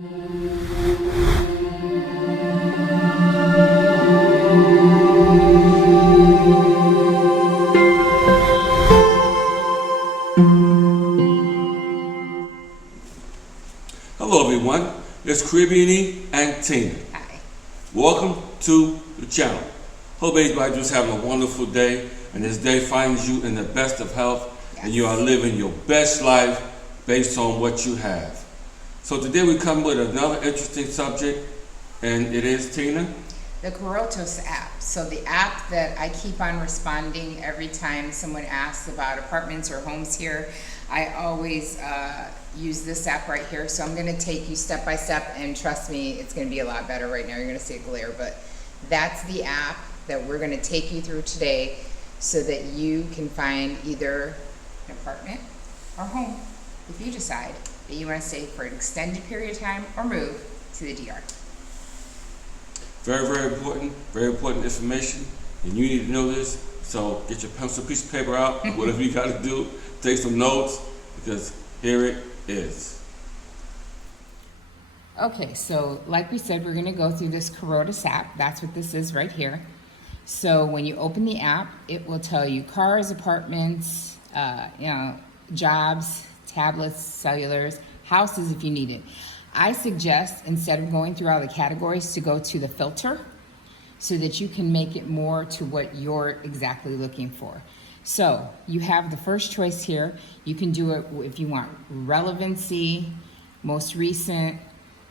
Hello everyone, it's Caribbean and Tina. Hi. Welcome to the channel. Hope everybody just having a wonderful day and this day finds you in the best of health and you are living your best life based on what you have. So today we come with another interesting subject, and it is, Tina? The Corotos app. So the app that I keep on responding every time someone asks about apartments or homes here, I always use this app right here. So I'm gonna take you step by step, and trust me, it's gonna be a lot better right now. You're gonna see a glare, but that's the app that we're gonna take you through today so that you can find either an apartment or home if you decide that you wanna stay for an extended period of time or move to the DR. Very, very important information, and you need to know this. So get your pencil, piece of paper out, whatever you gotta do, take some notes, because here it is. Okay, so like we said, we're gonna go through this Corotos app. That's what this is right here. So when you open the app, it will tell you cars, apartments, jobs, tablets, cellulars, houses if you need it. I suggest, instead of going through all the categories, to go to the filter so that you can make it more to what you're exactly looking for. So you have the first choice here. You can do it if you want relevancy, most recent,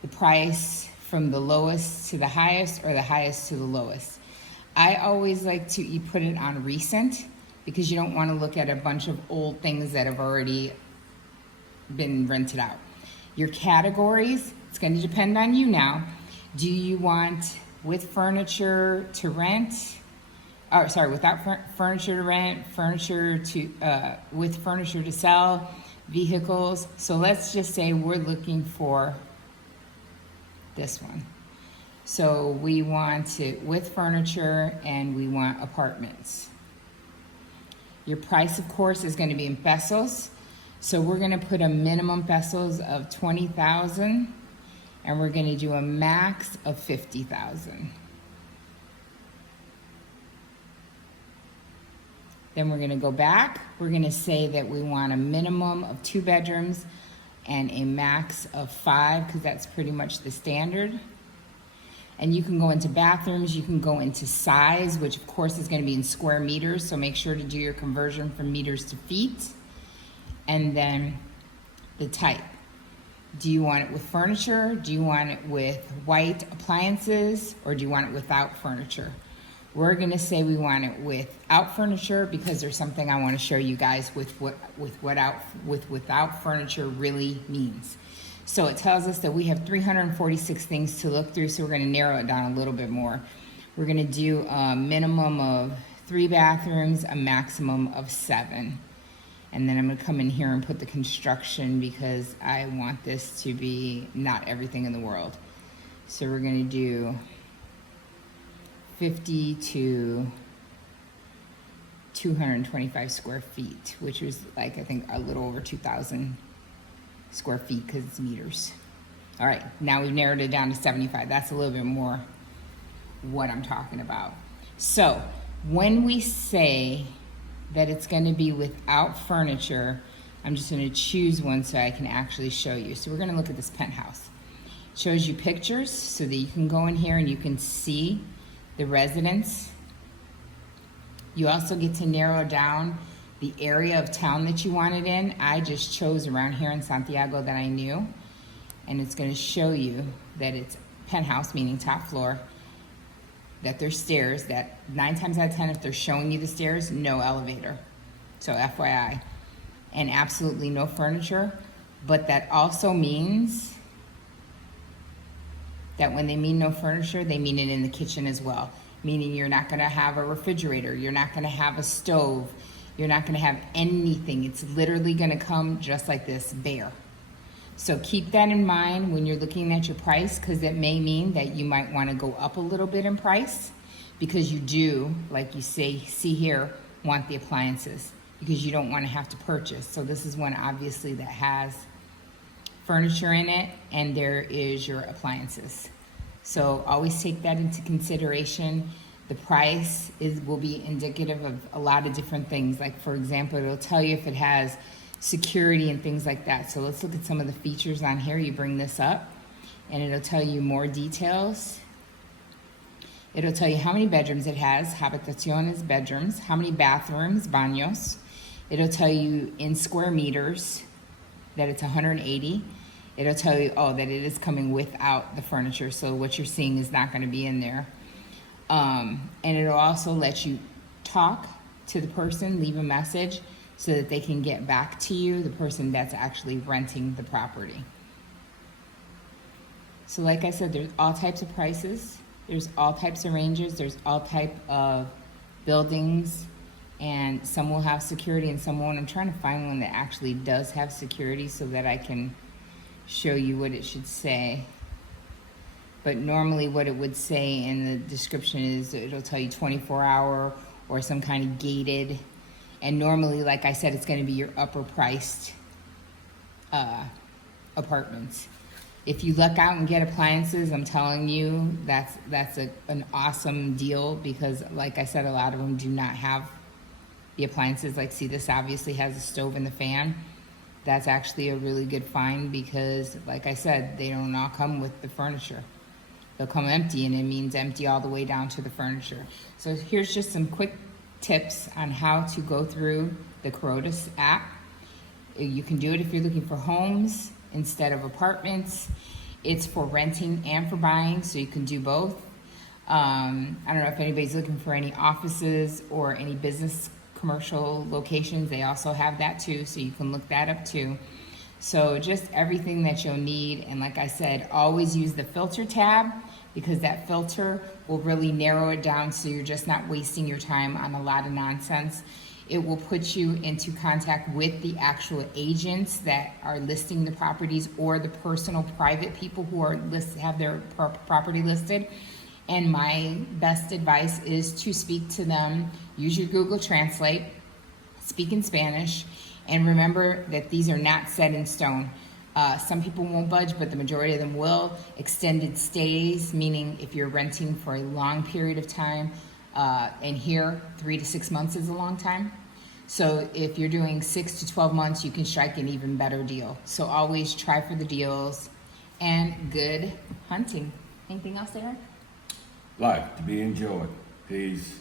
the price from the lowest to the highest, or the highest to the lowest. I always like to put it on recent because you don't want to look at a bunch of old things that have already been rented out. Your categories, it's going to depend on you now. Do you want with furniture to rent? Or sorry, without furniture to rent, furniture to with furniture to sell, vehicles. So let's just say we're looking for this one. So we want it with furniture and we want apartments. Your price, of course, is going to be in pesos. So we're going to put a minimum pesos of 20,000 and we're going to do a max of 50,000. Then we're going to go back. We're going to say that we want a minimum of 2 bedrooms and a max of 5 because that's pretty much the standard. And you can go into bathrooms, you can go into size, which of course is going to be in square meters. So make sure to do your conversion from meters to feet. And then the type. Do you want it with furniture? Do you want it with white appliances? Or do you want it without furniture? We're gonna say we want it without furniture because there's something I want to show you guys with what without furniture really means. So it tells us that we have 346 things to look through, so we're gonna narrow it down a little bit more. We're gonna do a minimum of 3 bathrooms, a maximum of 7. And then I'm gonna come in here and put the construction because I want this to be not everything in the world. So we're gonna do 50 to 225 square feet, which is like, I think, a little over 2,000 square feet because it's meters. All right, now we've narrowed it down to 75. That's a little bit more what I'm talking about. So when we say that it's going to be without furniture, I'm just going to choose one so I can actually show you. So we're going to look at this penthouse. It shows you pictures so that you can go in here and you can see the residence. You also get to narrow down the area of town that you want it in. I just chose around here in Santiago that I knew, and it's going to show you that it's penthouse, meaning top floor, that there's stairs, that 9 times out of 10, if they're showing you the stairs, no elevator. So FYI. And absolutely no furniture. But that also means that when they mean no furniture, they mean it in the kitchen as well. Meaning you're not gonna have a refrigerator, you're not gonna have a stove, you're not gonna have anything. It's literally gonna come just like this, bare. So keep that in mind when you're looking at your price, because it may mean that you might want to go up a little bit in price because you do, like you see here, want the appliances because you don't want to have to purchase. So this is one obviously that has furniture in it, and there is your appliances. So always take that into consideration. The price will be indicative of a lot of different things. Like, for example, it'll tell you if it has security and things like that. So let's look at some of the features on here. You bring this up and it'll tell you more details. It'll tell you how many bedrooms it has, habitaciones, bedrooms, how many bathrooms, baños. It'll tell you in square meters that it's 180. It'll tell you, that it is coming without the furniture. So what you're seeing is not going to be in there. And it'll also let you talk to the person, leave a message so that they can get back to you, the person that's actually renting the property. So like I said, there's all types of prices. There's all types of ranges. There's all type of buildings, and some will have security and some won't. I'm trying to find one that actually does have security so that I can show you what it should say. But normally what it would say in the description is it'll tell you 24-hour or some kind of gated. And normally, like I said, it's going to be your upper priced apartments. If you luck out and get appliances, I'm telling you, that's an awesome deal, because like I said, a lot of them do not have the appliances. Like, see, this obviously has a stove and the fan. That's actually a really good find, because like I said, they don't all come with the furniture. They'll come empty, and it means empty all the way down to the furniture. So here's just some quick tips on how to go through the Corotos app. You can do it if you're looking for homes instead of apartments. It's for renting and for buying, so you can do both. I don't know if anybody's looking for any offices or any business commercial locations. They also have that too, so you can look that up too. So just everything that you'll need. And like I said, always use the filter tab, because that filter will really narrow it down so you're just not wasting your time on a lot of nonsense. It will put you into contact with the actual agents that are listing the properties, or the personal private people who are have their property listed. And my best advice is to speak to them. Use your Google Translate, speak in Spanish, and remember that these are not set in stone. Some people won't budge, but the majority of them will. Extended stays, meaning if you're renting for a long period of time, and here 3 to 6 months is a long time. So if you're doing 6 to 12 months, you can strike an even better deal. So always try for the deals, and good hunting. Anything else, Eric? Life to be enjoyed. Peace.